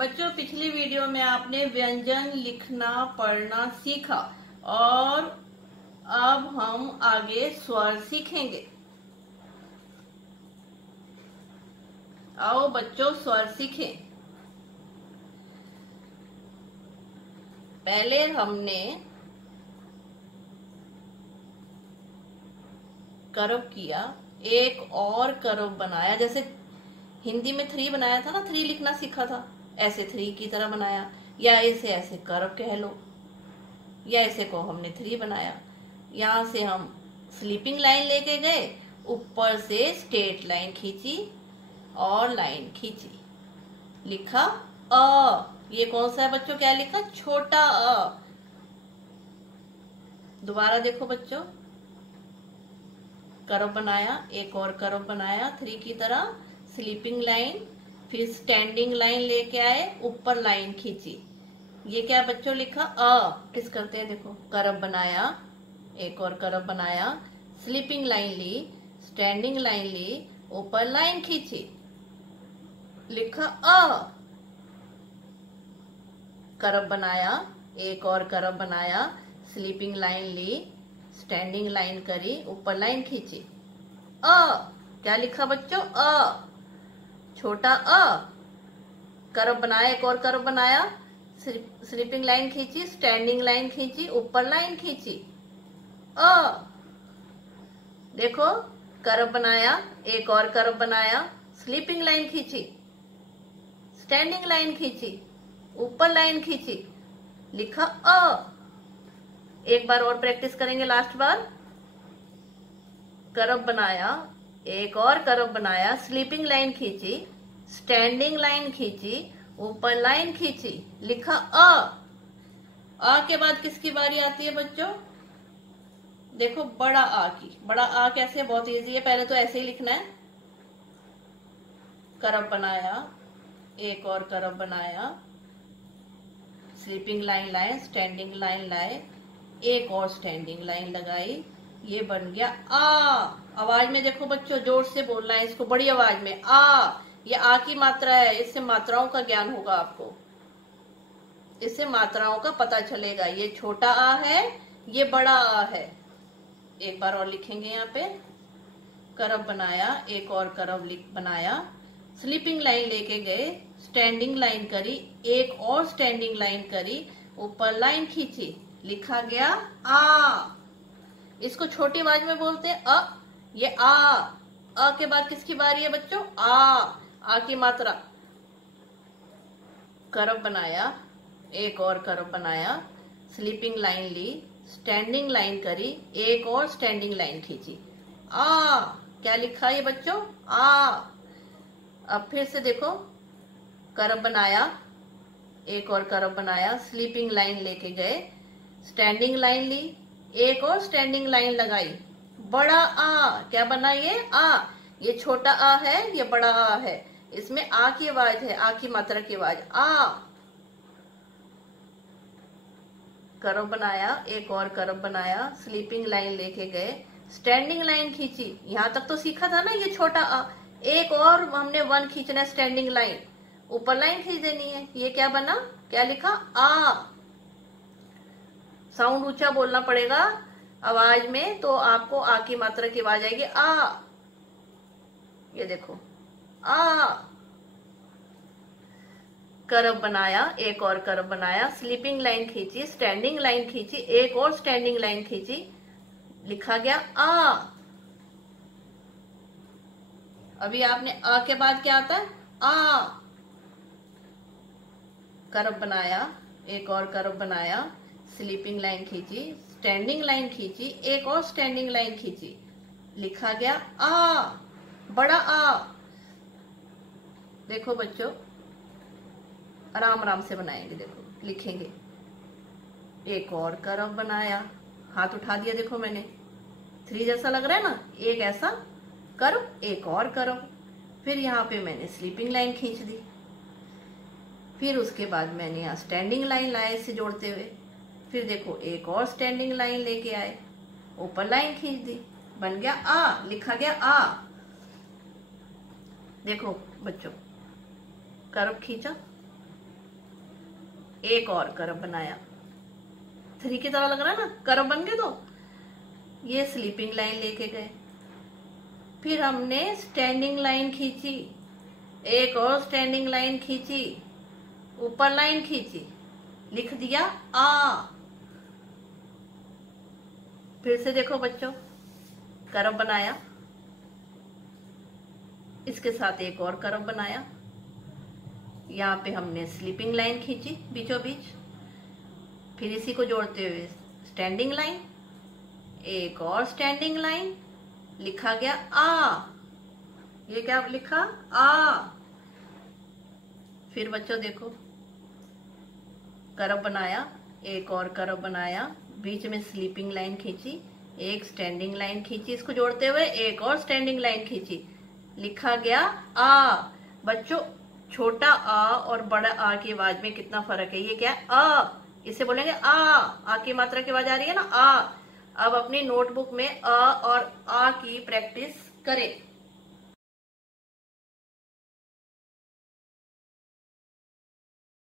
बच्चों, पिछली वीडियो में आपने व्यंजन लिखना पढ़ना सीखा और अब हम आगे स्वर सीखेंगे। आओ बच्चों, स्वर सीखें। पहले हमने करव किया, एक और करव बनाया। जैसे हिंदी में 3 बनाया था ना, 3 लिखना सीखा था, ऐसे 3 की तरह बनाया, या इसे ऐसे करव कह लो, या इसे को हमने 3 बनाया। यहां से हम स्लीपिंग लाइन लेके गए, ऊपर से स्ट्रेट लाइन खींची और लाइन खींची, लिखा अ। ये कौन सा है बच्चों? क्या लिखा? छोटा अ। दोबारा देखो बच्चों, करव बनाया, एक और करव बनाया 3 की तरह, स्लीपिंग लाइन, फिर स्टैंडिंग लाइन लेके आए, ऊपर लाइन खींची। ये क्या बच्चों लिखा? अ। किस करते हैं, देखो, करव बनाया, एक और करव बनाया, स्लीपिंग लाइन ली, स्टैंडिंग लाइन ली, ऊपर लाइन खींची, लिखा अ। करव बनाया, एक और करव बनाया, स्लीपिंग लाइन ली, स्टैंडिंग लाइन करी, ऊपर लाइन खींची, अ। क्या लिखा बच्चों? अ। छोटा अ। करव बनाया, एक और करव बनाया, स्लीपिंग लाइन खींची, स्टैंडिंग लाइन खींची, ऊपर लाइन खींची, अ। देखो, करव बनाया, एक और करव बनाया, स्लीपिंग लाइन खींची, स्टैंडिंग लाइन खींची, ऊपर लाइन खींची, लिखा अ। एक बार और प्रैक्टिस करेंगे, लास्ट बार। करव बनाया, एक और करव बनाया, स्लीपिंग लाइन खींची, स्टैंडिंग लाइन खींची, ऊपर लाइन खींची, लिखा अ। आ के बाद किसकी बारी आती है बच्चों? देखो, बड़ा आ की। बड़ा आ कैसे? बहुत इजी है, पहले तो ऐसे ही लिखना है। करव बनाया, एक और करव बनाया, स्लीपिंग लाइन लाए, स्टैंडिंग लाइन लाए, एक और स्टैंडिंग लाइन लगाई, ये बन गया आ। आवाज में देखो बच्चों, जोर से बोलना है इसको, बड़ी आवाज में, आ। ये आ की मात्रा है, इससे मात्राओं का ज्ञान होगा आपको, इससे मात्राओं का पता चलेगा। ये छोटा आ है, ये बड़ा आ है। एक बार और लिखेंगे यहाँ पे। करव बनाया, एक और करव बनाया, स्लीपिंग लाइन लेके गए, स्टैंडिंग लाइन करी, एक और स्टैंडिंग लाइन करी, ऊपर लाइन खींची, लिखा गया आ। इसको छोटी आवाज में बोलते हैं अ। ये आ के बाद किसकी बारी है बच्चों? आ की मात्रा। करव बनाया, एक और करव बनाया, स्लीपिंग लाइन ली, स्टैंडिंग लाइन करी, एक और स्टैंडिंग लाइन खींची, आ। क्या लिखा ये बच्चों? आ। अब फिर से देखो, करव बनाया, एक और करव बनाया, स्लीपिंग लाइन लेके गए, स्टैंडिंग लाइन ली, एक और स्टैंडिंग लाइन लगाई, बड़ा आ। क्या बना ये? आ। ये छोटा आ है, ये बड़ा आ है, इसमें आ की आवाज है, आ की मात्रा की आवाज, आ। करव बनाया, एक और करव बनाया, स्लीपिंग लाइन लेके गए, स्टैंडिंग लाइन खींची। यहां तक तो सीखा था ना, ये छोटा आ। एक और हमने 1 खींचना है, स्टैंडिंग लाइन, ऊपर लाइन खींच देनी है। ये क्या बना? क्या लिखा? आ। साउंड ऊंचा बोलना पड़ेगा आवाज में, तो आपको आ की मात्रा की आवाज आएगी, आ। ये देखो, आ। करव बनाया, एक और करव बनाया, स्लीपिंग लाइन खींची, स्टैंडिंग लाइन खींची, एक और स्टैंडिंग लाइन खींची, लिखा गया आ। अभी आपने आ के बाद क्या आता है? आ। करव बनाया, एक और करव बनाया, स्लीपिंग लाइन खींची, स्टैंडिंग लाइन खींची, एक और स्टैंडिंग लाइन खींची, लिखा गया आ। बड़ा आ। देखो बच्चों, आराम आराम से बनाएंगे, देखो लिखेंगे। एक और करव बनाया, हाथ उठा दिया, देखो मैंने 3 जैसा लग रहा है ना, एक ऐसा करव, एक और करव, फिर यहाँ पे मैंने स्लीपिंग लाइन खींच दी, फिर उसके बाद मैंने यहाँ स्टैंडिंग लाइन लाए इसे जोड़ते हुए, फिर देखो एक और स्टैंडिंग लाइन लेके आए, ऊपर लाइन खींच दी, बन गया आ, लिखा गया आ। देखो बच्चों, कर्व खींचा, एक और कर्व बनाया, 3 की तरह लग रहा है ना, कर्व बन गए। तो ये स्लीपिंग लाइन लेके गए, फिर हमने स्टैंडिंग लाइन खींची, एक और स्टैंडिंग लाइन खींची, ऊपर लाइन खींची, लिख दिया आ। फिर से देखो बच्चों, कर्व बनाया, इसके साथ एक और कर्व बनाया, यहाँ पे हमने स्लीपिंग लाइन खींची बीचों बीच, फिर इसी को जोड़ते हुए स्टैंडिंग लाइन, एक और स्टैंडिंग लाइन, लिखा गया आ। ये क्या लिखा? आ। फिर बच्चों देखो, कर्व बनाया, एक और कर्व बनाया, बीच में स्लीपिंग लाइन खींची, एक स्टैंडिंग लाइन खींची, इसको जोड़ते हुए एक और स्टैंडिंग लाइन खींची, लिखा गया आ। बच्चों छोटा आ और बड़ा आ की आवाज में कितना फर्क है? ये क्या है? आ। इसे बोलेंगे आ की मात्रा की आवाज आ रही है ना, आ। अब अपनी नोटबुक में अ और आ की प्रैक्टिस करें।